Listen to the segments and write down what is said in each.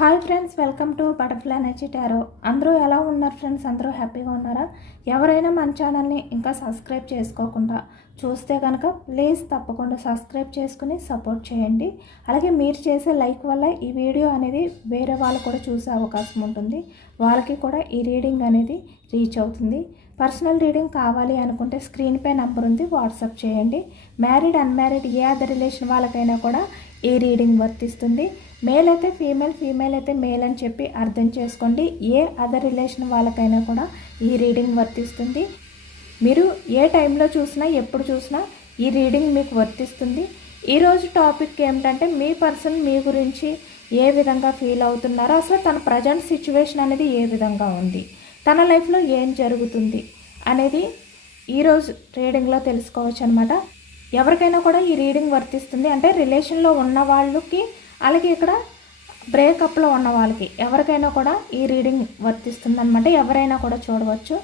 Hi friends welcome to butterfly నచ్చి tarot అందరూ ఎలా ఉన్నారు ఫ్రెండ్స్ అందరూ హ్యాపీగా ఉన్నారా? ఎవరైనా మన ఛానల్ని ఇంకా సబ్స్క్రైబ్ చేసుకోకుండా చూస్తే కనుక ప్లీజ్ తప్పకుండా సబ్స్క్రైబ్ చేసుకుని సపోర్ట్ చేయండి. అలాగే మీరు చేసే లైక్ వల్ల ఈ వీడియో అనేది వేరే వాళ్ళు కూడా చూసే అవకాశం ఉంటుంది. వాళ్ళకి కూడా ఈ రీడింగ్ అనేది రీచ్ అవుతుంది. పర్సనల్ రీడింగ్ కావాలి అనుకుంటే స్క్రీన్పై నెంబర్ ఉంది వాట్సాప్ చేయండి. Married unmarried a other relation వాళ్ళకైనా కూడా ఈ రీడింగ్ వర్తిస్తుంది. మేల్ అయితే ఫీమేల్ ఫీమేల్ అయితే మేల్ అని చెప్పి అర్థం చేసుకోండి. ఏ అదర్ రిలేషన్ వాళ్ళకైనా కూడా ఈ రీడింగ్ వర్తిస్తుంది. మీరు ఏ టైంలో చూసినా ఎప్పుడు చూసినా ఈ రీడింగ్ మీకు వర్తిస్తుంది. ఈరోజు టాపిక్ ఏమిటంటే మీ పర్సన్ మీ గురించి ఏ విధంగా ఫీల్ అవుతున్నారో అసలు తన ప్రజెంట్ సిచ్యువేషన్ అనేది ఏ విధంగా ఉంది తన లైఫ్లో ఏం జరుగుతుంది అనేది ఈరోజు రీడింగ్లో తెలుసుకోవచ్చు అనమాట ఎవరికైనా కూడా ఈ రీడింగ్ వర్తిస్తుంది. అంటే రిలేషన్లో ఉన్న వాళ్ళకి అలాగే ఇక్కడ బ్రేకప్లో ఉన్న వాళ్ళకి ఎవరికైనా కూడా ఈ రీడింగ్ వర్తిస్తుందనమాట ఎవరైనా కూడా చూడవచ్చు.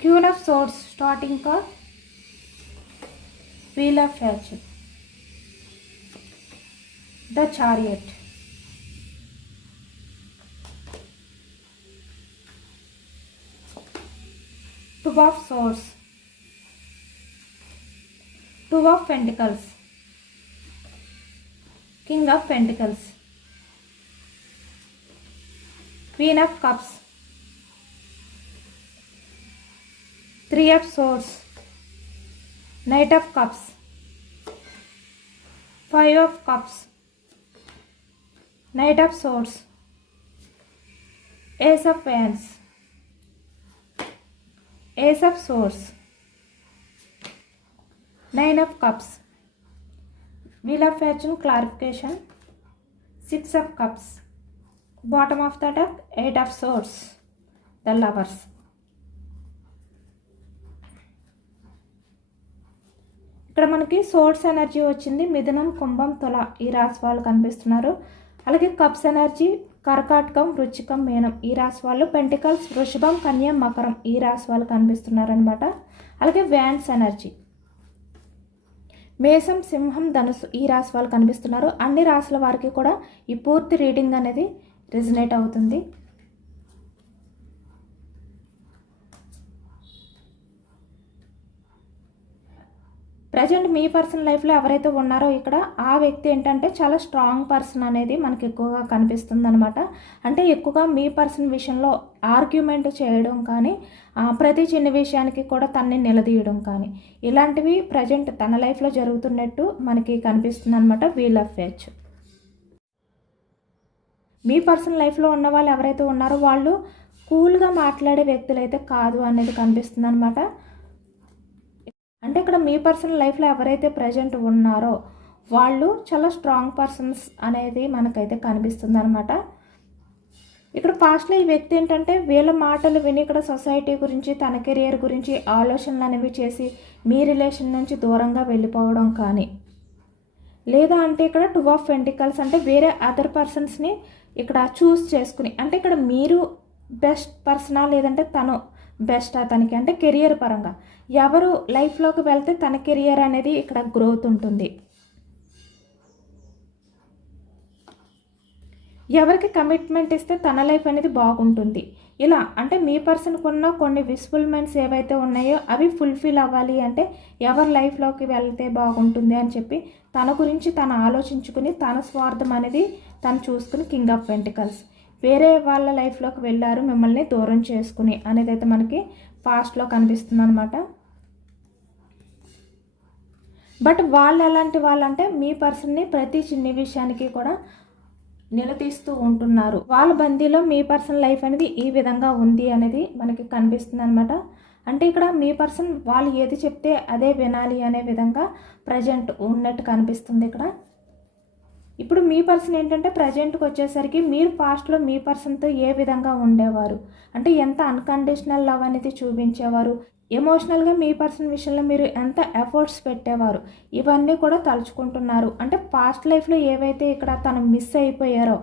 Queen of Swords starting card. Wheel of Fortune. The Chariot. Two of Swords. Two of Pentacles. King of Pentacles. Queen of Cups. Three of Swords. Knight of Cups. Five of Cups. Knight of Swords. Ace of Wands. Ace of Swords. Nine of Cups. Wheel of Fortune clarification. Six of Cups. Bottom of the deck, Eight of Swords. The Lovers. ఇక్కడ మనకి source energy వచ్చింది. మిథునం కుంభం తుల ఈ రాశి వాళ్ళు కనిపిస్తున్నారు. అలాగే cups energy కర్కాటకం వృచ్చికం మేనం ఈ రాశి వాళ్ళు పెంటికల్స్ వృషభం కన్యం మకరం ఈ రాశి వాళ్ళు కనిపిస్తున్నారు అనమాట అలాగే వ్యాన్స్ ఎనర్జీ. మేషం సింహం ధనుసు ఈ రాశి వాళ్ళు కనిపిస్తున్నారు. అన్ని రాశుల వారికి కూడా ఈ పూర్తి రీడింగ్ అనేది రిజనేట్ అవుతుంది. ప్రజెంట్ మీ పర్సన్ లైఫ్లో ఎవరైతే ఉన్నారో ఇక్కడ ఆ వ్యక్తి ఏంటంటే చాలా స్ట్రాంగ్ పర్సన్ అనేది మనకి ఎక్కువగా కనిపిస్తుంది అనమాట అంటే ఎక్కువగా మీ పర్సన్ విషయంలో ఆర్గ్యుమెంట్ చేయడం కానీ ప్రతి చిన్న విషయానికి కూడా తన్ని నిలదీయడం కానీ ఇలాంటివి ప్రజెంట్ తన లైఫ్లో జరుగుతున్నట్టు మనకి కనిపిస్తుంది అనమాట వీల్ ఆఫ్ ఫెచ్. మీ పర్సన్ లైఫ్లో ఉన్న వాళ్ళు ఎవరైతే ఉన్నారో వాళ్ళు కూల్గా మాట్లాడే వ్యక్తులు అయితే కాదు అనేది కనిపిస్తుంది అనమాట అంటే ఇక్కడ మీ పర్సనల్ లైఫ్లో ఎవరైతే ప్రజెంట్ ఉన్నారో వాళ్ళు చాలా స్ట్రాంగ్ పర్సన్స్ అనేది మనకైతే కనిపిస్తుంది అనమాట ఇక్కడ పాస్ట్లో ఈ వ్యక్తి ఏంటంటే వీళ్ళ మాటలు విని ఇక్కడ సొసైటీ గురించి తన కెరియర్ గురించి ఆలోచనలు అనేవి చేసి మీ రిలేషన్ నుంచి దూరంగా వెళ్ళిపోవడం కానీ లేదా అంటే ఇక్కడ టూ ఆఫ్ వెంటికల్స్ అంటే వేరే అదర్ పర్సన్స్ని ఇక్కడ చూస్ చేసుకుని అంటే ఇక్కడ మీరు బెస్ట్ పర్సనా లేదంటే తను బెస్ట్ అతనికి అంటే కెరియర్ పరంగా. ఎవరు లైఫ్లోకి వెళ్తే తన కెరియర్ అనేది ఇక్కడ గ్రోత్ ఉంటుంది. ఎవరికి కమిట్మెంట్ ఇస్తే తన లైఫ్ అనేది బాగుంటుంది. ఇలా అంటే మీ పర్సన్కి ఉన్న కొన్ని విస్ఫుల్మెంట్స్ ఏవైతే ఉన్నాయో అవి ఫుల్ఫిల్ అవ్వాలి అంటే ఎవరి లైఫ్లోకి వెళ్తే బాగుంటుంది అని చెప్పి తన గురించి తను ఆలోచించుకుని తన స్వార్థం అనేది తను చూసుకుని కింగ్ ఆఫ్ వెంటికల్స్ వేరే వాళ్ళ లైఫ్లోకి వెళ్ళారు మిమ్మల్ని దూరం చేసుకుని అనేది అయితే మనకి పాస్ట్లో కనిపిస్తుంది అనమాట బట్ వాళ్ళు ఎలాంటి వాళ్ళంటే మీ పర్సన్ని ప్రతి చిన్న విషయానికి కూడా నిలదీస్తూ ఉంటున్నారు. వాళ్ళ బందీలో మీ పర్సన్ లైఫ్ అనేది ఈ విధంగా ఉంది అనేది మనకి కనిపిస్తుంది అనమాట అంటే ఇక్కడ మీ పర్సన్ వాళ్ళు ఏది చెప్తే అదే వినాలి అనే విధంగా ప్రజెంట్ ఉన్నట్టు కనిపిస్తుంది ఇక్కడ. ఇప్పుడు మీ పర్సన్ ఏంటంటే ప్రజెంట్కి వచ్చేసరికి మీరు పాస్ట్లో మీ పర్సన్తో ఏ విధంగా ఉండేవారు? అంటే ఎంత అన్కండిషనల్ లవ్ అనేది చూపించేవారు? ఎమోషనల్గా మీ పర్సన్ విషయంలో మీరు ఎంత ఎఫర్ట్స్ పెట్టేవారు? ఇవన్నీ కూడా తలుచుకుంటున్నారు. అంటే పాస్ట్ లైఫ్లో ఏవైతే ఇక్కడ తను మిస్ అయిపోయారో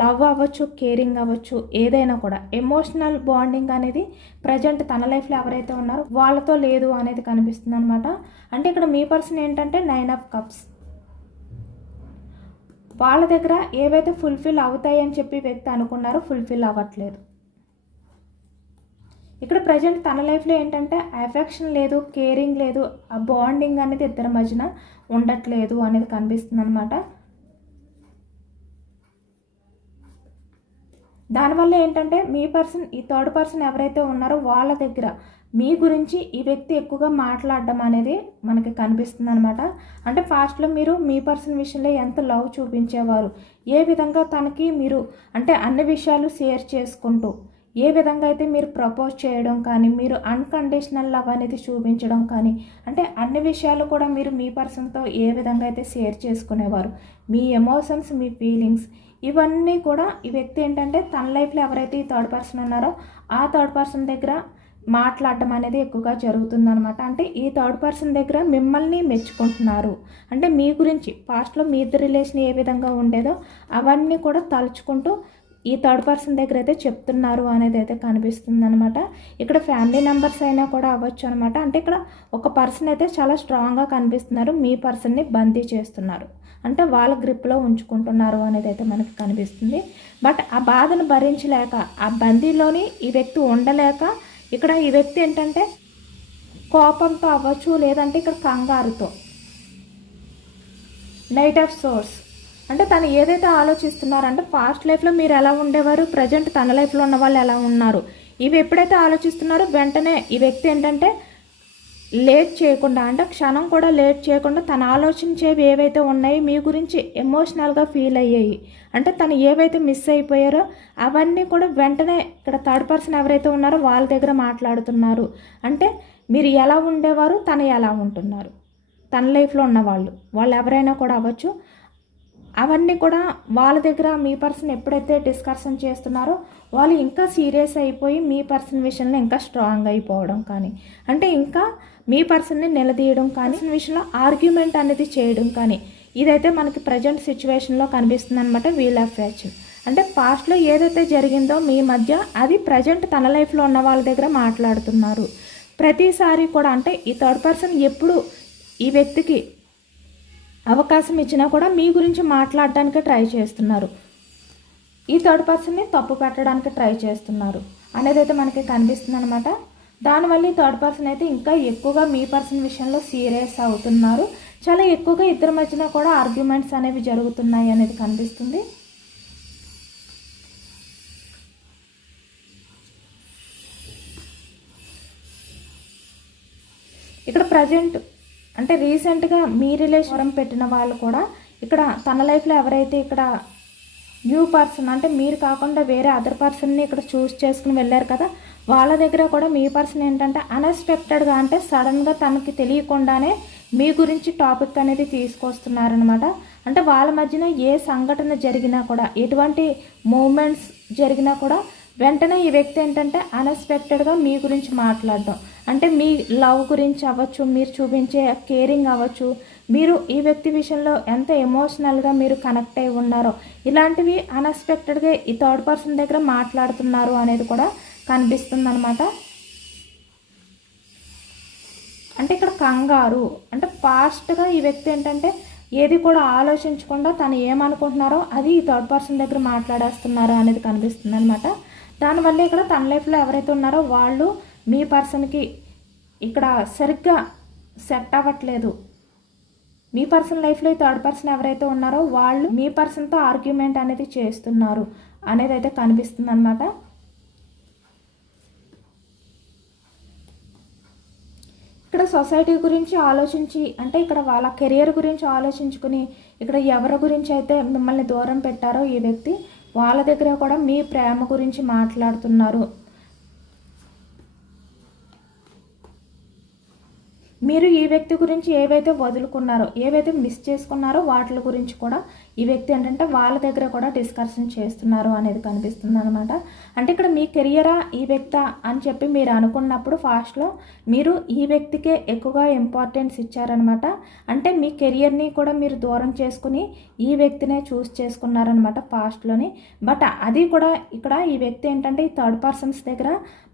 లవ్ అవ్వచ్చు కేరింగ్ అవ్వచ్చు ఏదైనా కూడా ఎమోషనల్ బాండింగ్ అనేది ప్రజెంట్ తన లైఫ్లో ఎవరైతే ఉన్నారో వాళ్ళతో లేదు అనేది కనిపిస్తుంది అనమాట అంటే ఇక్కడ మీ పర్సన్ ఏంటంటే నైన్ ఆఫ్ కప్స్ వాళ్ళ దగ్గర ఏవైతే ఫుల్ఫిల్ అవుతాయని చెప్పి వ్యక్తి అనుకున్నారో ఫుల్ఫిల్ అవ్వట్లేదు. ఇక్కడ ప్రజెంట్ తన లైఫ్లో ఏంటంటే అఫెక్షన్ లేదు కేరింగ్ లేదు ఆ బాండింగ్ అనేది ఇద్దరి మధ్యన ఉండట్లేదు అనేది కనిపిస్తుంది అనమాట దానివల్ల ఏంటంటే మీ పర్సన్ ఈ థర్డ్ పర్సన్ ఎవరైతే ఉన్నారో వాళ్ళ దగ్గర మీ గురించి ఈ వ్యక్తి ఎక్కువగా మాట్లాడడం అనేది మనకి కనిపిస్తుంది అనమాట అంటే ఫాస్ట్లో మీరు మీ పర్సన్ విషయంలో ఎంత లవ్ చూపించేవారు? ఏ విధంగా తనకి మీరు అంటే అన్ని విషయాలు షేర్ చేసుకుంటూ ఏ విధంగా అయితే మీరు ప్రపోజ్ చేయడం కానీ మీరు అన్కండిషనల్ లవ్ అనేది చూపించడం కానీ అంటే అన్ని విషయాలు కూడా మీరు మీ పర్సన్తో ఏ విధంగా అయితే షేర్ చేసుకునేవారు? మీ ఎమోషన్స్ మీ ఫీలింగ్స్ ఇవన్నీ కూడా ఈ వ్యక్తి ఏంటంటే తన లైఫ్లో ఎవరైతే ఈ థర్డ్ పర్సన్ ఉన్నారో ఆ థర్డ్ పర్సన్ దగ్గర మాట్లాడటం అనేది ఎక్కువగా జరుగుతుందనమాట అంటే ఈ థర్డ్ పర్సన్ దగ్గర మిమ్మల్ని మెచ్చుకుంటున్నారు. అంటే మీ గురించి పాస్ట్లో మీ ఇద్దరు రిలేషన్ ఏ విధంగా ఉండేదో అవన్నీ కూడా తలుచుకుంటూ ఈ థర్డ్ పర్సన్ దగ్గర అయితే చెప్తున్నారు అనేది అయితే కనిపిస్తుంది అనమాట ఇక్కడ ఫ్యామిలీ మెంబర్స్ అయినా కూడా అవ్వచ్చు అనమాట అంటే ఇక్కడ ఒక పర్సన్ అయితే చాలా స్ట్రాంగ్గా కనిపిస్తున్నారు. మీ పర్సన్ని బందీ చేస్తున్నారు. అంటే వాళ్ళ గ్రిప్లో ఉంచుకుంటున్నారు అనేది అయితే మనకి కనిపిస్తుంది. బట్ ఆ బాధను భరించలేక ఆ బందీలోని ఈ వ్యక్తి ఉండలేక ఇక్కడ ఈ వ్యక్తి ఏంటంటే కోపంతో అవ్వచ్చు లేదంటే ఇక్కడ కంగారుతో. నైట్ ఆఫ్ సోర్స్ అంటే తను ఏదైతే ఆలోచిస్తున్నారంటే పాస్ట్ లైఫ్లో మీరు ఎలా ఉండేవారు ప్రజెంట్ తన లైఫ్లో ఉన్న వాళ్ళు ఎలా ఉన్నారు? ఇవి ఎప్పుడైతే ఆలోచిస్తున్నారో వెంటనే ఈ వ్యక్తి ఏంటంటే లేట్ చేయకుండా అంటే క్షణం కూడా లేట్ చేయకుండా తను ఆలోచించేవి ఏవైతే ఉన్నాయో మీ గురించి ఎమోషనల్గా ఫీల్ అయ్యాయి. అంటే తను ఏవైతే మిస్ అయిపోయారో అవన్నీ కూడా వెంటనే ఇక్కడ థర్డ్ పర్సన్ ఎవరైతే ఉన్నారో వాళ్ళ దగ్గర మాట్లాడుతున్నారు. అంటే మీరు ఎలా ఉండేవారు తను ఎలా ఉంటున్నారు. తన లైఫ్లో ఉన్నవాళ్ళు వాళ్ళు ఎవరైనా కూడా అవ్వచ్చు. అవన్నీ కూడా వాళ్ళ దగ్గర మీ పర్సన్ ఎప్పుడైతే డిస్కషన్ చేస్తున్నారో వాళ్ళు ఇంకా సీరియస్ అయిపోయి మీ పర్సన్ విషయంలో ఇంకా స్ట్రాంగ్ అయిపోవడం కానీ అంటే ఇంకా మీ పర్సన్ని నిలదీయడం కానీ విషయంలో ఆర్గ్యుమెంట్ అనేది చేయడం కానీ ఇదైతే మనకి ప్రజెంట్ సిచ్యువేషన్లో కనిపిస్తుంది అనమాట వీల్ ఆఫ్ ఫ్యాషన్ అంటే పాస్ట్లో ఏదైతే జరిగిందో మీ మధ్య అది ప్రజెంట్ తన లైఫ్లో ఉన్న వాళ్ళ దగ్గర మాట్లాడుతున్నారు. ప్రతిసారి కూడా అంటే ఈ థర్డ్ పర్సన్ ఎప్పుడు ఈ వ్యక్తికి అవకాశం ఇచ్చినా కూడా మీ గురించి మాట్లాడడానికి ట్రై చేస్తున్నారు. ఈ థర్డ్ పర్సన్ని తప్పు పెట్టడానికి ట్రై చేస్తున్నారు. అనేది అయితే మనకి కనిపిస్తుంది అనమాట దానివల్ల ఈ థర్డ్ పర్సన్ అయితే ఇంకా ఎక్కువగా మీ పర్సన్ విషయంలో సీరియస్ అవుతున్నారు. చాలా ఎక్కువగా ఇద్దరి మధ్యన కూడా ఆర్గ్యుమెంట్స్ అనేవి జరుగుతున్నాయి అనేది కనిపిస్తుంది. ఇక్కడ ప్రజెంట్ అంటే రీసెంట్గా మీ రిలేషన్ పెట్టిన వాళ్ళు కూడా ఇక్కడ తన లైఫ్లో ఎవరైతే ఇక్కడ న్యూ పర్సన్ అంటే మీరు కాకుండా వేరే అదర్ పర్సన్ని ఇక్కడ చూస్ చేసుకుని వెళ్ళారు కదా వాళ్ళ దగ్గర కూడా మీ పర్సన్ ఏంటంటే అన్ఎక్స్పెక్టెడ్గా అంటే సడన్గా తనకి తెలియకుండానే మీ గురించి టాపిక్ అనేది తీసుకొస్తున్నారనమాట అంటే వాళ్ళ మధ్యన ఏ సంఘటన జరిగినా కూడా ఎటువంటి మూమెంట్స్ జరిగినా కూడా వెంటనే ఈ వ్యక్తి ఏంటంటే అన్ఎక్స్పెక్టెడ్గా మీ గురించి మాట్లాడడం. అంటే మీ లవ్ గురించి అవ్వచ్చు మీరు చూపించే కేరింగ్ అవ్వచ్చు మీరు ఈ వ్యక్తి విషయంలో ఎంత ఎమోషనల్గా మీరు కనెక్ట్ అయి ఉన్నారో ఇలాంటివి అన్ఎక్స్పెక్టెడ్గా ఈ థర్డ్ పర్సన్ దగ్గర మాట్లాడుతున్నారు అనేది కూడా కనిపిస్తుంది అనమాట అంటే ఇక్కడ కంగారు. అంటే ఫాస్ట్గా ఈ వ్యక్తి ఏంటంటే ఏది కూడా ఆలోచించకుండా తను ఏమనుకుంటున్నారో అది ఈ థర్డ్ పర్సన్ దగ్గర మాట్లాడేస్తున్నారు అనేది కనిపిస్తుంది అనమాట దానివల్ల ఇక్కడ తన లైఫ్లో ఎవరైతే ఉన్నారో వాళ్ళు మీ పర్సన్కి ఇక్కడ సరిగ్గా సెట్ అవ్వట్లేదు. మీ పర్సన్ లైఫ్లో ఈ థర్డ్ పర్సన్ ఎవరైతే ఉన్నారో వాళ్ళు మీ పర్సన్తో ఆర్గ్యుమెంట్ అనేది చేస్తున్నారు అనేది అయితే కనిపిస్తుంది అనమాట ఇక్కడ సొసైటీ గురించి ఆలోచించి అంటే ఇక్కడ వాళ్ళ కెరియర్ గురించి ఆలోచించుకుని ఇక్కడ ఎవరి గురించి అయితే మిమ్మల్ని దూరం పెట్టారో ఈ వ్యక్తి వాళ్ళ దగ్గర కూడా మీ ప్రేమ గురించి మాట్లాడుతున్నారు. మీరు ఈ వ్యక్తి గురించి ఏవైతే వదులుకున్నారో ఏవైతే మిస్ చేసుకున్నారో వాటి గురించి కూడా ఈ వ్యక్తి ఏంటంటే వాళ్ళ దగ్గర కూడా డిస్కషన్ చేస్తున్నారు అనేది కనిపిస్తుంది అనమాట అంటే ఇక్కడ మీ కెరియరా ఈ వ్యక్త అని చెప్పి మీరు అనుకున్నప్పుడు ఫాస్ట్లో మీరు ఈ వ్యక్తికే ఎక్కువగా ఇంపార్టెన్స్ ఇచ్చారనమాట అంటే మీ కెరియర్ని కూడా మీరు దూరం చేసుకుని ఈ వ్యక్తినే చూస్ చేసుకున్నారనమాట ఫాస్ట్లోని బట్ అది కూడా ఇక్కడ ఈ వ్యక్తి ఏంటంటే ఈ థర్డ్ పర్సన్స్ దగ్గర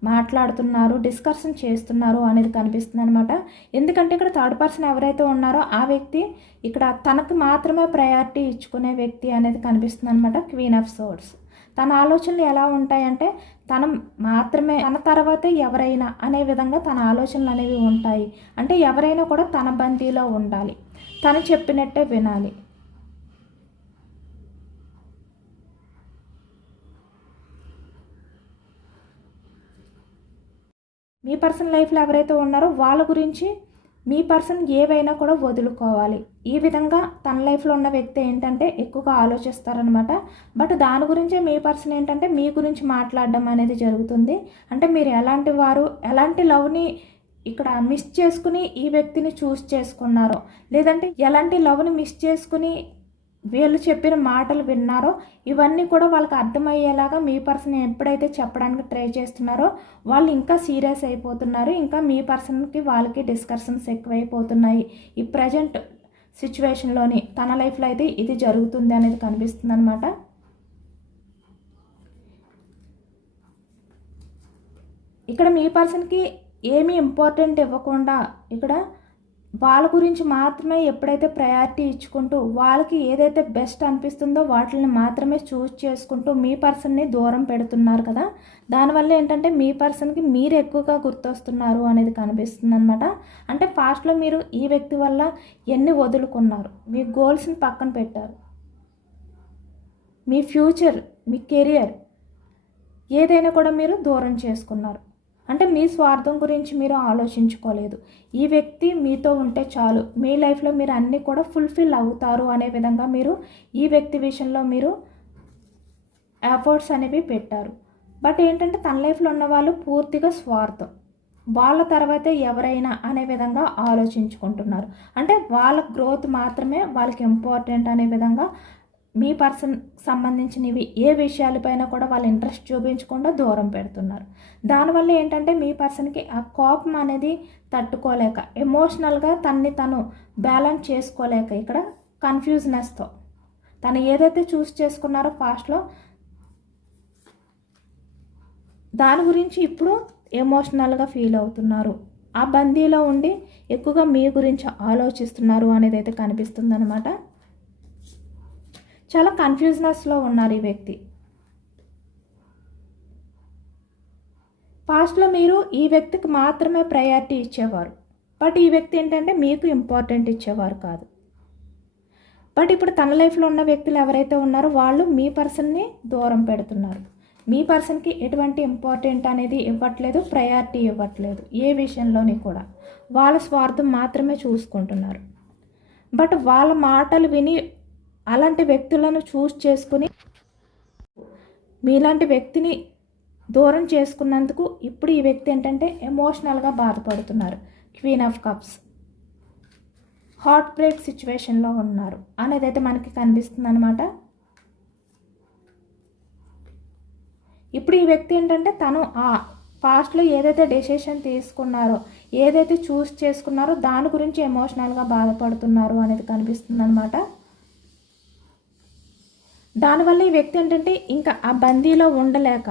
మాట్లాడుతున్నారు డిస్కషన్ చేస్తున్నారు అనేది కనిపిస్తుంది అనమాట ఎందుకంటే ఇక్కడ థర్డ్ పర్సన్ ఎవరైతే ఉన్నారో ఆ వ్యక్తి ఇక్కడ తనకు మాత్రమే ప్రయారిటీ ఇచ్చుకునే వ్యక్తి అనేది కనిపిస్తుంది అనమాట క్వీన్ ఆఫ్ సోర్స్ తన ఆలోచనలు ఎలా ఉంటాయంటే తన మాత్రమే తన తర్వాతే ఎవరైనా అనే విధంగా తన ఆలోచనలు అనేవి ఉంటాయి. అంటే ఎవరైనా కూడా తన బందీలో ఉండాలి. తను చెప్పినట్టే వినాలి. మీ పర్సన్ లైఫ్లో ఎవరైతే ఉన్నారో వాళ్ళ గురించి మీ పర్సన్ ఏవైనా కూడా వదులుకోవాలి. ఈ విధంగా తన లైఫ్లో ఉన్న వ్యక్తి ఏంటంటే ఎక్కువగా ఆలోచిస్తారనమాట బట్ దాని గురించే మీ పర్సన్ ఏంటంటే మీ గురించి మాట్లాడడం అనేది జరుగుతుంది. అంటే మీరు ఎలాంటి వారు ఎలాంటి లవ్ని ఇక్కడ మిస్ చేసుకుని ఈ వ్యక్తిని చూస్ చేసుకున్నారో లేదంటే ఎలాంటి లవ్ని మిస్ చేసుకుని వీళ్ళు చెప్పిన మాటలు విన్నారో ఇవన్నీ కూడా వాళ్ళకి అర్థమయ్యేలాగా మీ పర్సన్ ఎప్పుడైతే చెప్పడానికి ట్రై చేస్తున్నారో వాళ్ళు ఇంకా సీరియస్ అయిపోతున్నారు. ఇంకా మీ పర్సన్కి వాళ్ళకి డిస్కషన్స్ ఎక్కువైపోతున్నాయి. ఈ ప్రజెంట్ సిచ్యువేషన్లోని తన లైఫ్లో అయితే ఇది జరుగుతుంది అనేది కనిపిస్తుంది అనమాట ఇక్కడ మీ పర్సన్కి ఏమీ ఇంపార్టెంట్ ఇవ్వకుండా ఇక్కడ వాళ్ళ గురించి మాత్రమే ఎప్పుడైతే ప్రయారిటీ ఇచ్చుకుంటూ వాళ్ళకి ఏదైతే బెస్ట్ అనిపిస్తుందో వాటిని మాత్రమే చూస్ చేసుకుంటూ మీ పర్సన్ని దూరం పెడుతున్నారు కదా దానివల్ల ఏంటంటే మీ పర్సన్కి మీరు ఎక్కువగా గుర్తొస్తున్నారు అనేది కనిపిస్తుంది అనమాట అంటే ఫాస్ట్లో మీరు ఈ వ్యక్తి వల్ల ఎన్ని వదులుకున్నారు మీ గోల్స్ని పక్కన పెట్టారు మీ ఫ్యూచర్ మీ కెరియర్ ఏదైనా కూడా మీరు దూరం చేసుకున్నారు. అంటే మీ స్వార్థం గురించి మీరు ఆలోచించుకోలేదు. ఈ వ్యక్తి మీతో ఉంటే చాలు. మీ లైఫ్లో మీరు అన్నీ కూడా ఫుల్ఫిల్ అవుతారు అనే విధంగా మీరు ఈ వ్యక్తి విషయంలో మీరు ఎఫర్ట్స్ అనేవి పెట్టారు. బట్ ఏంటంటే తన లైఫ్లో ఉన్న వాళ్ళు పూర్తిగా స్వార్థం. వాళ్ళ తర్వాతే ఎవరైనా అనే విధంగా ఆలోచించుకుంటున్నారు. అంటే వాళ్ళ గ్రోత్ మాత్రమే వాళ్ళకి ఇంపార్టెంట్ అనే విధంగా మీ పర్సన్ సంబంధించినవి ఏ విషయాలపైన కూడా వాళ్ళు ఇంట్రెస్ట్ చూపించకుండా దూరం పెడుతున్నారు. దానివల్ల ఏంటంటే మీ పర్సన్కి ఆ కోపం అనేది తట్టుకోలేక ఎమోషనల్గా తన్ని తను బ్యాలెన్స్ చేసుకోలేక ఇక్కడ కన్ఫ్యూజ్నెస్తో తను ఏదైతే చూస్ చేసుకున్నారో ఫాస్ట్లో దాని గురించి ఇప్పుడు ఎమోషనల్గా ఫీల్ అవుతున్నారు. ఆ బందీలో ఉండి ఎక్కువగా మీ గురించి ఆలోచిస్తున్నారు అనేది అయితే కనిపిస్తుంది అనమాట చాలా కన్ఫ్యూజ్నెస్లో ఉన్నారు ఈ వ్యక్తి. పాస్ట్లో మీరు ఈ వ్యక్తికి మాత్రమే ప్రయారిటీ ఇచ్చేవారు. బట్ ఈ వ్యక్తి ఏంటంటే మీకు ఇంపార్టెంట్ ఇచ్చేవారు కాదు. బట్ ఇప్పుడు తన లైఫ్లో ఉన్న వ్యక్తులు ఎవరైతే ఉన్నారో వాళ్ళు మీ పర్సన్ని దూరం పెడుతున్నారు. మీ పర్సన్కి ఎటువంటి ఇంపార్టెంట్ అనేది ఇవ్వట్లేదు ప్రయారిటీ ఇవ్వట్లేదు ఏ విషయంలోని కూడా. వాళ్ళ స్వార్థం మాత్రమే చూసుకుంటున్నారు. బట్ వాళ్ళ మాటలు విని అలాంటి వ్యక్తులను చూస్ చేసుకుని మీలాంటి వ్యక్తిని దూరం చేసుకున్నందుకు ఇప్పుడు ఈ వ్యక్తి ఏంటంటే ఎమోషనల్గా బాధపడుతున్నారు. Queen of cups. Heart break సిచ్యువేషన్లో ఉన్నారు. అనేది అయితే మనకి కనిపిస్తుంది అనమాట ఇప్పుడు ఈ వ్యక్తి ఏంటంటే తను ఆ పాస్ట్లో ఏదైతే డెసిషన్ తీసుకున్నారో ఏదైతే చూస్ చేసుకున్నారో దాని గురించి ఎమోషనల్గా బాధపడుతున్నారు అనేది కనిపిస్తుంది అనమాట దానివల్ల ఈ వ్యక్తి ఏంటంటే ఇంకా ఆ బందీలో ఉండలేక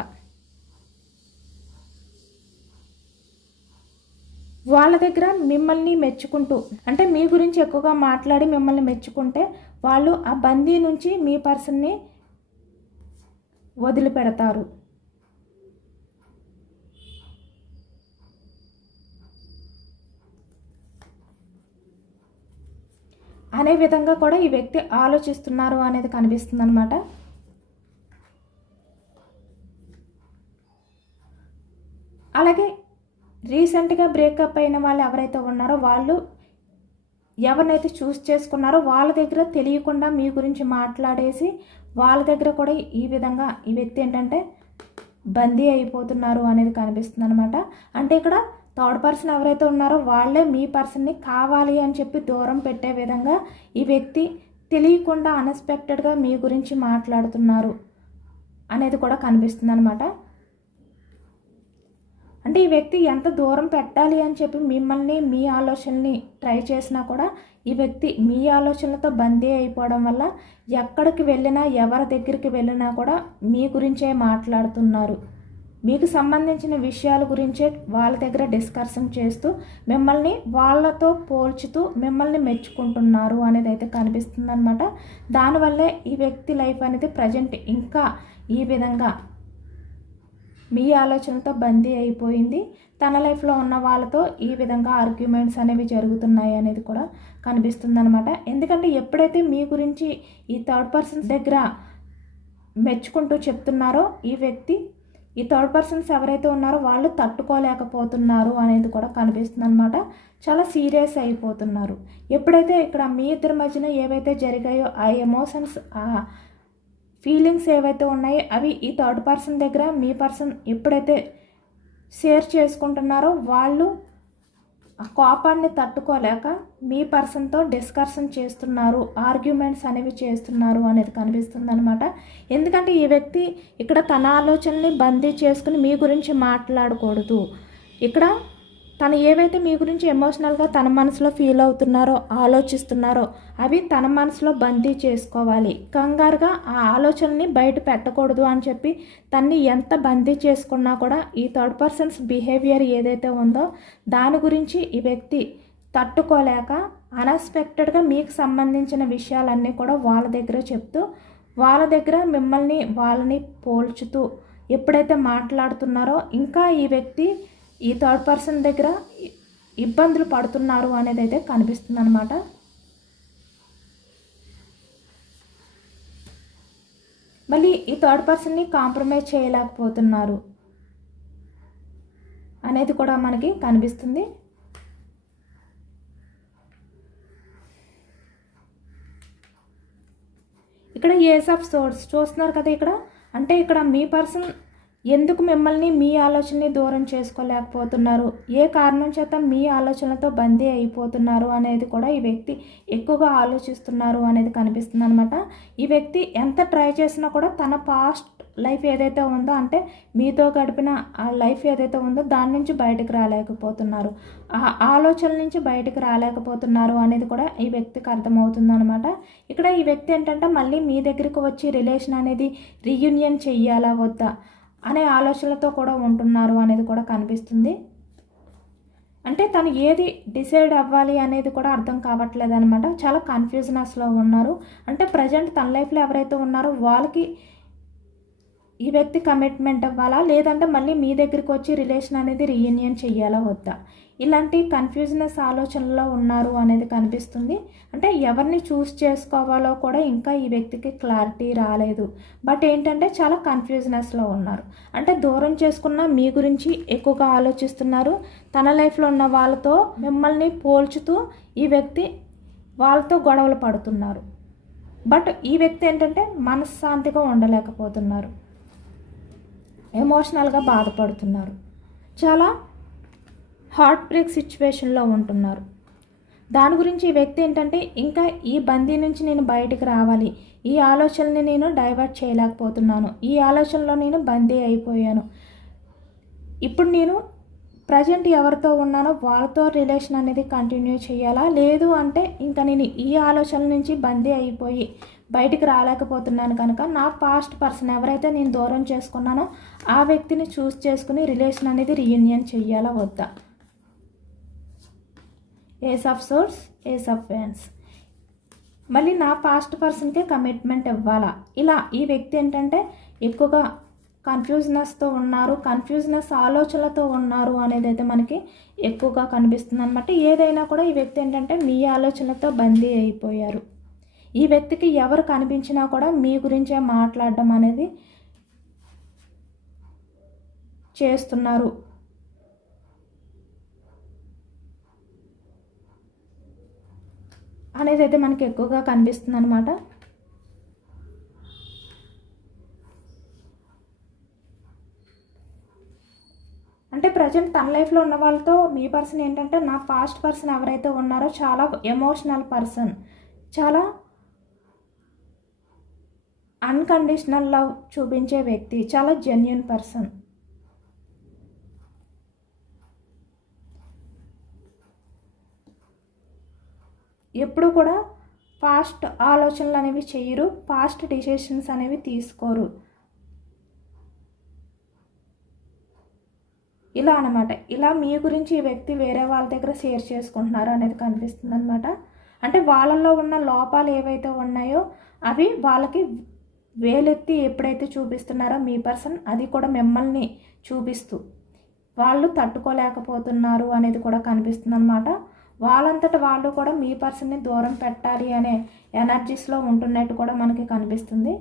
వాళ్ళ దగ్గర మిమ్మల్ని మెచ్చుకుంటూ అంటే మీ గురించి ఎక్కువగా మాట్లాడి మిమ్మల్ని మెచ్చుకుంటే వాళ్ళు ఆ బందీ నుంచి మీ పర్సన్ని వదిలిపెడతారు. అనే విధంగా కూడా ఈ వ్యక్తి ఆలోచిస్తున్నారు అనేది కనిపిస్తుంది అనమాట అలాగే రీసెంట్గా బ్రేకప్ అయిన వాళ్ళు ఎవరైతే ఉన్నారో వాళ్ళు ఎవరినైతే చూస్ చేసుకున్నారో వాళ్ళ దగ్గర తెలియకుండా మీ గురించి మాట్లాడేసి వాళ్ళ దగ్గర కూడా ఈ విధంగా ఈ వ్యక్తి ఏంటంటే బందీ అయిపోతున్నారు అనేది కనిపిస్తుంది అనమాట అంటే ఇక్కడ థర్డ్ పర్సన్ ఎవరైతే ఉన్నారో వాళ్ళే మీ పర్సన్ని కావాలి అని చెప్పి దూరం పెట్టే విధంగా ఈ వ్యక్తి తెలియకుండా అన్ఎక్స్పెక్టెడ్గా మీ గురించి మాట్లాడుతున్నారు అనేది కూడా కనిపిస్తుంది అనమాట అంటే ఈ వ్యక్తి ఎంత దూరం పెట్టాలి అని చెప్పి మిమ్మల్ని మీ ఆలోచనని ట్రై చేసినా కూడా ఈ వ్యక్తి మీ ఆలోచనలతో బందీ అయిపోవడం వల్ల ఎక్కడికి వెళ్ళినా ఎవరి దగ్గరికి వెళ్ళినా కూడా మీ గురించే మాట్లాడుతున్నారు. మీకు సంబంధించిన విషయాల గురించే వాళ్ళ దగ్గర డిస్కషన్ చేస్తూ మిమ్మల్ని వాళ్ళతో పోల్చుతూ మిమ్మల్ని మెచ్చుకుంటున్నారు అనేది అయితే కనిపిస్తుంది అనమాట దానివల్లే ఈ వ్యక్తి లైఫ్ అనేది ప్రజెంట్ ఇంకా ఈ విధంగా మీ ఆలోచనతో బందీ అయిపోయింది. తన లైఫ్లో ఉన్న వాళ్ళతో ఈ విధంగా ఆర్గ్యుమెంట్స్ అనేవి జరుగుతున్నాయి అనేది కూడా కనిపిస్తుంది అనమాట ఎందుకంటే ఎప్పుడైతే మీ గురించి ఈ థర్డ్ పర్సన్స్ దగ్గర మెచ్చుకుంటూ చెప్తున్నారో ఈ వ్యక్తి ఈ థర్డ్ పర్సన్స్ ఎవరైతే ఉన్నారో వాళ్ళు తట్టుకోలేకపోతున్నారు అనేది కూడా కనిపిస్తుంది అనమాట చాలా సీరియస్ అయిపోతున్నారు. ఎప్పుడైతే ఇక్కడ మీ ఇద్దరి మధ్యన ఏవైతే జరిగాయో ఆ ఎమోషన్స్ ఆ ఫీలింగ్స్ ఏవైతే ఉన్నాయో అవి ఈ థర్డ్ పర్సన్ దగ్గర మీ పర్సన్ ఎప్పుడైతే షేర్ చేసుకుంటున్నారో వాళ్ళు ఆ కోపాన్ని తట్టుకోలేక మీ పర్సన్తో డిస్కషన్ చేస్తున్నారు ఆర్గ్యుమెంట్స్ అనేవి చేస్తున్నారు అనేది కనిపిస్తుంది అనమాట ఎందుకంటే ఈ వ్యక్తి ఇక్కడ తన ఆలోచనని బందీ చేసుకుని మీ గురించి మాట్లాడకూడదు. ఇక్కడ తను ఏవైతే మీ గురించి ఎమోషనల్గా తన మనసులో ఫీల్ అవుతున్నారో ఆలోచిస్తున్నారో అవి తన మనసులో బందీ చేసుకోవాలి. కంగారుగా ఆ ఆలోచనని బయట పెట్టకూడదు అని చెప్పి తన్ని ఎంత బందీ చేసుకున్నా కూడా ఈ థర్డ్ పర్సన్స్ బిహేవియర్ ఏదైతే ఉందో దాని గురించి ఈ వ్యక్తి తట్టుకోలేక అన్ఎక్స్పెక్టెడ్గా మీకు సంబంధించిన విషయాలన్నీ కూడా వాళ్ళ దగ్గర చెప్తూ వాళ్ళ దగ్గర మిమ్మల్ని వాళ్ళని పోల్చుతూ ఎప్పుడైతే మాట్లాడుతున్నారో ఇంకా ఈ వ్యక్తి ఈ థర్డ్ పర్సన్ దగ్గర ఇబ్బందులు పడుతున్నారు అనేది అయితే కనిపిస్తుంది అనమాట మళ్ళీ ఈ థర్డ్ పర్సన్ని కాంప్రమైజ్ చేయలేకపోతున్నారు అనేది కూడా మనకి కనిపిస్తుంది. ఇక్కడ ఏస్ ఆఫ్ సోర్స్ చూస్తున్నారు కదా ఇక్కడ? అంటే ఇక్కడ మీ పర్సన్ ఎందుకు మిమ్మల్ని మీ ఆలోచనని దూరం చేసుకోలేకపోతున్నారు? ఏ కారణం చేత మీ ఆలోచనలతో బందీ అయిపోతున్నారు అనేది కూడా ఈ వ్యక్తి ఎక్కువగా ఆలోచిస్తున్నారు అనేది కనిపిస్తుంది అనమాట ఈ వ్యక్తి ఎంత ట్రై చేసినా కూడా తన పాస్ట్ లైఫ్ ఏదైతే ఉందో అంటే మీతో గడిపిన ఆ లైఫ్ ఏదైతే ఉందో దాని నుంచి బయటకు రాలేకపోతున్నారు. ఆ ఆలోచనల నుంచి బయటకు రాలేకపోతున్నారు అనేది కూడా ఈ వ్యక్తికి అర్థమవుతుంది అనమాట ఇక్కడ ఈ వ్యక్తి ఏంటంటే మళ్ళీ మీ దగ్గరికి వచ్చి రిలేషన్ అనేది రీయూనియన్ చెయ్యాలా వద్దా? అనే ఆలోచనలతో కూడా ఉంటున్నారు అనేది కూడా కనిపిస్తుంది. అంటే తను ఏది డిసైడ్ అవ్వాలి అనేది కూడా అర్థం కావట్లేదు అనమాట చాలా కన్ఫ్యూజనెస్లో ఉన్నారు. అంటే ప్రజెంట్ తన లైఫ్లో ఎవరైతే ఉన్నారో వాళ్ళకి ఈ వ్యక్తి కమిట్మెంట్ అవ్వాలా? లేదంటే మళ్ళీ మీ దగ్గరికి వచ్చి రిలేషన్ అనేది రీయూనియన్ చేయాలా వద్దా? ఇలాంటి కన్ఫ్యూజనెస్ ఆలోచనలో ఉన్నారు అనేది కనిపిస్తుంది. అంటే ఎవరిని చూస్ చేసుకోవాలో కూడా ఇంకా ఈ వ్యక్తికి క్లారిటీ రాలేదు. బట్ ఏంటంటే చాలా కన్ఫ్యూజనెస్లో ఉన్నారు. అంటే దూరం చేసుకున్న మీ గురించి ఎక్కువగా ఆలోచిస్తున్నారు. తన లైఫ్లో ఉన్న వాళ్ళతో మిమ్మల్ని పోల్చుతూ ఈ వ్యక్తి వాళ్ళతో గొడవలు పడుతున్నారు. బట్ ఈ వ్యక్తి ఏంటంటే మనశ్శాంతిగా ఉండలేకపోతున్నారు. ఎమోషనల్గా బాధపడుతున్నారు. చాలా హార్ట్ బ్రేక్ సిచ్యువేషన్లో ఉంటున్నారు. దాని గురించి ఈ వ్యక్తి ఏంటంటే ఇంకా ఈ బందీ నుంచి నేను బయటకు రావాలి. ఈ ఆలోచనని నేను డైవర్ట్ చేయలేకపోతున్నాను. ఈ ఆలోచనలో నేను బందీ అయిపోయాను. ఇప్పుడు నేను ప్రజెంట్ ఎవరితో ఉన్నానో వాళ్ళతో రిలేషన్ అనేది కంటిన్యూ చేయాలా? లేదు అంటే ఇంకా నేను ఈ ఆలోచన నుంచి బందీ అయిపోయి బయటికి రాలేకపోతున్నాను కనుక నా పాస్ట్ పర్సన్ ఎవరైతే నేను దూరం చేసుకున్నానో ఆ వ్యక్తిని చూస్ చేసుకుని రిలేషన్ అనేది రీయూనియన్ చేయాలా? వద్దా? Ace of swords ace of fans మళ్ళీ నా పాస్ట్ పర్సన్కే కమిట్మెంట్ ఇవ్వాలా? ఇలా ఈ వ్యక్తి ఏంటంటే ఎక్కువగా కన్ఫ్యూజ్నెస్తో ఉన్నారు కన్ఫ్యూజ్నెస్ ఆలోచనలతో ఉన్నారు అనేది అయితే మనకి ఎక్కువగా కనిపిస్తుంది అనమాట ఏదైనా కూడా ఈ వ్యక్తి ఏంటంటే మీ ఆలోచనలతో బందీ అయిపోయారు. ఈ వ్యక్తికి ఎవరు కనిపించినా కూడా మీ గురించే మాట్లాడడం అనేది చేస్తున్నారు. అనేది అయితే మనకి ఎక్కువగా కనిపిస్తుంది అనమాట అంటే ప్రజెంట్ తన లైఫ్లో ఉన్న వాళ్ళతో మీ పర్సన్ ఏంటంటే నా పాస్ట్ పర్సన్ ఎవరైతే ఉన్నారో చాలా ఎమోషనల్ పర్సన్. చాలా అన్కండిషనల్ లవ్ చూపించే వ్యక్తి చాలా జెన్యున్ పర్సన్. ఎప్పుడు కూడా ఫాస్ట్ ఆలోచనలు అనేవి చేయరు ఫాస్ట్ డిసిషన్స్ అనేవి తీసుకోరు. ఇలా అనమాట ఇలా మీ గురించి ఈ వ్యక్తి వేరే వాళ్ళ దగ్గర షేర్ చేసుకుంటున్నారు అనేది కనిపిస్తుంది అనమాట అంటే వాళ్ళల్లో ఉన్న లోపాలు ఏవైతే ఉన్నాయో అవి వాళ్ళకి వేలెత్తి ఎప్పుడైతే చూపిస్తున్నారో మీ పర్సన్ అది కూడా మిమ్మల్ని చూపిస్తూ వాళ్ళు తట్టుకోలేకపోతున్నారు అనేది కూడా కనిపిస్తుంది అనమాట వాళ్ళంతట వాళ్ళు కూడా మీ పర్సన్ని దూరం పెట్టాలి అనే ఎనర్జీస్లో ఉంటున్నట్టు కూడా మనకి కనిపిస్తుంది.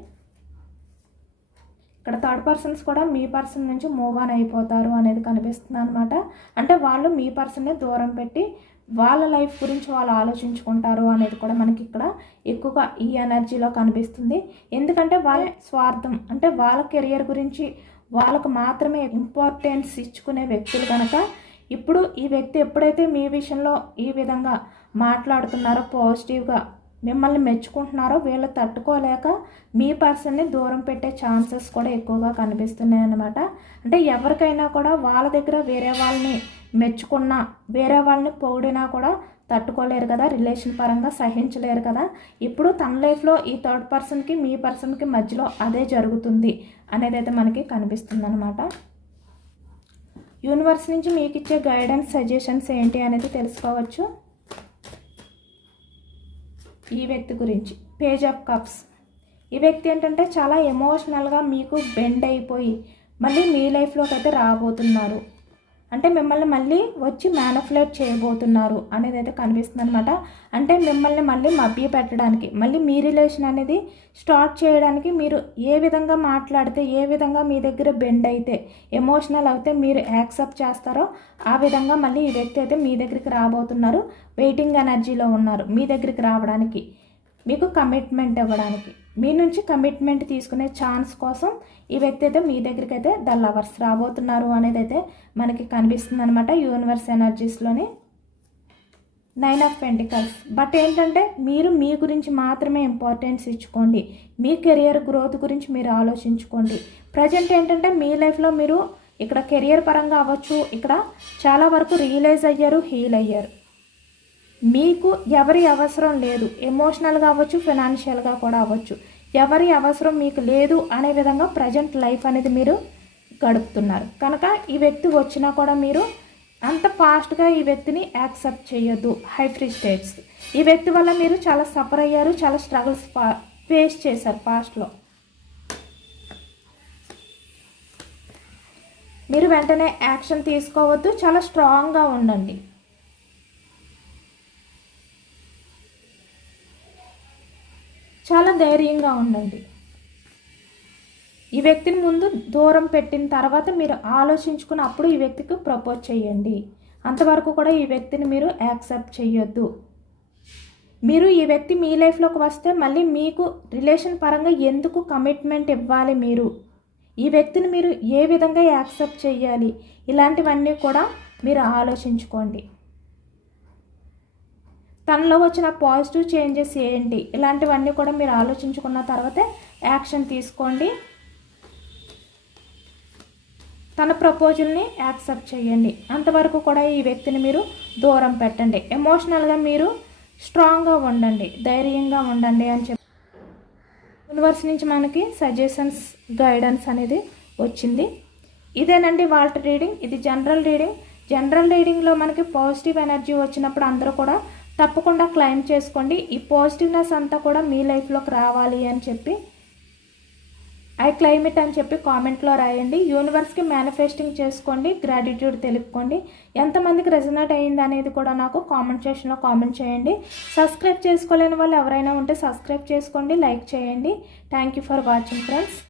ఇక్కడ థర్డ్ పర్సన్స్ కూడా మీ పర్సన్ నుంచి మూవ్ ఆన్ అయిపోతారు అనేది కనిపిస్తుంది అనమాట అంటే వాళ్ళు మీ పర్సన్ని దూరం పెట్టి వాళ్ళ లైఫ్ గురించి వాళ్ళు ఆలోచించుకుంటారు అనేది కూడా మనకి ఇక్కడ ఎక్కువగా ఈ ఎనర్జీలో కనిపిస్తుంది. ఎందుకంటే వాళ్ళ స్వార్థం అంటే వాళ్ళ కెరియర్ గురించి వాళ్ళకు మాత్రమే ఇంపార్టెన్స్ ఇచ్చుకునే వ్యక్తులు కనుక ఇప్పుడు ఈ వ్యక్తి ఎప్పుడైతే మీ విషయంలో ఈ విధంగా మాట్లాడుతున్నారో పాజిటివ్గా మిమ్మల్ని మెచ్చుకుంటున్నారో వీళ్ళు తట్టుకోలేక మీ పర్సన్ని దూరం పెట్టే ఛాన్సెస్ కూడా ఎక్కువగా కనిపిస్తున్నాయి అన్నమాట. అంటే ఎవరికైనా కూడా వాళ్ళ దగ్గర వేరే వాళ్ళని మెచ్చుకున్నా వేరే వాళ్ళని పొగిడినా కూడా తట్టుకోలేరు కదా రిలేషన్ పరంగా సహించలేరు కదా. ఇప్పుడు తన లైఫ్లో ఈ థర్డ్ పర్సన్కి మీ పర్సన్కి మధ్యలో అదే జరుగుతుంది అనేది అయితే మనకి కనిపిస్తుంది అనమాట యూనివర్స్ నుంచి మీకు ఇచ్చే గైడెన్స్ సజెషన్స్ ఏంటి అనేది తెలుసుకోవచ్చు. ఈ వ్యక్తి గురించి. పేజ్ ఆఫ్ కప్స్ ఈ వ్యక్తి ఏంటంటే చాలా ఎమోషనల్గా మీకు బెండ్ అయిపోయి మళ్ళీ మీ లైఫ్లోకి అయితే రాబోతున్నారు. అంటే మిమ్మల్ని మళ్ళీ వచ్చి మ్యానుఫ్లేట్ చేయబోతున్నారు అనేది అయితే కనిపిస్తుంది అనమాట అంటే మిమ్మల్ని మళ్ళీ మభ్య పెట్టడానికి మళ్ళీ మీ రిలేషన్ అనేది స్టార్ట్ చేయడానికి మీరు ఏ విధంగా మాట్లాడితే ఏ విధంగా మీ దగ్గర బెండ్ అయితే ఎమోషనల్ అయితే మీరు యాక్సెప్ట్ చేస్తారో ఆ విధంగా మళ్ళీ ఈ వ్యక్తి అయితే మీ దగ్గరికి రాబోతున్నారు. వెయిటింగ్ ఎనర్జీలో ఉన్నారు మీ దగ్గరికి రావడానికి. మీకు కమిట్మెంట్ ఇవ్వడానికి. మీ నుంచి కమిట్మెంట్ తీసుకునే ఛాన్స్ కోసం ఈ వ్యక్తి అయితే మీ దగ్గరికి అయితే ద లవర్స్ రాబోతున్నారు అనేది అయితే మనకి కనిపిస్తుంది అనమాట యూనివర్స్ ఎనర్జీస్లోని నైన్ ఆఫ్ పెంటికల్స్ బట్ ఏంటంటే మీరు మీ గురించి మాత్రమే ఇంపార్టెన్స్ ఇచ్చుకోండి. మీ కెరియర్ గ్రోత్ గురించి మీరు ఆలోచించుకోండి. ప్రజెంట్ ఏంటంటే మీ లైఫ్లో మీరు ఇక్కడ కెరియర్ పరంగా అవ్వచ్చు. ఇక్కడ చాలా వరకు రియలైజ్ అయ్యారు హీల్ అయ్యారు. మీకు ఎవరి అవసరం లేదు. ఎమోషనల్గా అవ్వచ్చు ఫినాన్షియల్గా కూడా అవ్వచ్చు. ఎవరి అవసరం మీకు లేదు అనే విధంగా ప్రజెంట్ లైఫ్ అనేది మీరు గడుపుతున్నారు. కనుక ఈ వ్యక్తి వచ్చినా కూడా మీరు అంత ఫాస్ట్గా ఈ వ్యక్తిని యాక్సెప్ట్ చేయొద్దు. హై ఫ్రీ స్టేట్స్ ఈ వ్యక్తి వల్ల మీరు చాలా సఫర్ అయ్యారు చాలా స్ట్రగుల్స్ ఫేస్ చేశారు పాస్ట్లో మీరు వెంటనే యాక్షన్ తీసుకోవద్దు చాలా స్ట్రాంగ్గా ఉండండి. చాలా ధైర్యంగా ఉండండి. ఈ వ్యక్తిని ముందు దూరం పెట్టిన తర్వాత మీరు ఆలోచించుకుని అప్పుడు ఈ వ్యక్తికి ప్రపోజ్ చేయండి. అంతవరకు కూడా ఈ వ్యక్తిని మీరు యాక్సెప్ట్ చేయొద్దు. మీరు ఈ వ్యక్తి మీ లైఫ్లోకి వస్తే మళ్ళీ మీకు రిలేషన్ పరంగా ఎందుకు కమిట్మెంట్ ఇవ్వాలి మీరు? ఈ వ్యక్తిని మీరు ఏ విధంగా యాక్సెప్ట్ చేయాలి? ఇలాంటివన్నీ కూడా మీరు ఆలోచించుకోండి. తనలో వచ్చిన పాజిటివ్ చేంజెస్ ఏంటి? ఇలాంటివన్నీ కూడా మీరు ఆలోచించుకున్న తర్వాతే యాక్షన్ తీసుకోండి. తన ప్రపోజల్ని యాక్సెప్ట్ చేయండి. అంతవరకు కూడా ఈ వ్యక్తిని మీరు దూరం పెట్టండి. ఎమోషనల్గా మీరు స్ట్రాంగ్గా ఉండండి. ధైర్యంగా ఉండండి అని చెప్పి యూనివర్స్ నుంచి మనకి సజెషన్స్ గైడెన్స్ అనేది వచ్చింది. ఇదేనండి వాల్ట్ రీడింగ్. ఇది జనరల్ రీడింగ్. జనరల్ రీడింగ్లో మనకి పాజిటివ్ ఎనర్జీ వచ్చినప్పుడు అందరూ కూడా తప్పకుండా క్లైమ్ చేసుకోండి. ఈ పాజిటివ్నెస్ అంతా కూడా మీ లైఫ్లోకి రావాలి అని చెప్పి ఐ క్లైమేట్ అని చెప్పి కామెంట్లో రాయండి. యూనివర్స్కి మేనిఫెస్టింగ్ చేసుకోండి. గ్రాటిట్యూడ్ తెలుపుకోండి. ఎంతమందికి రెజనేట్ అయ్యింది అనేది కూడా నాకు కామెంట్ సెక్షన్లో కామెంట్ చేయండి. సబ్స్క్రైబ్ చేసుకోలేని వాళ్ళు ఎవరైనా ఉంటే సబ్స్క్రైబ్ చేసుకోండి లైక్ చేయండి. Thank you for watching friends.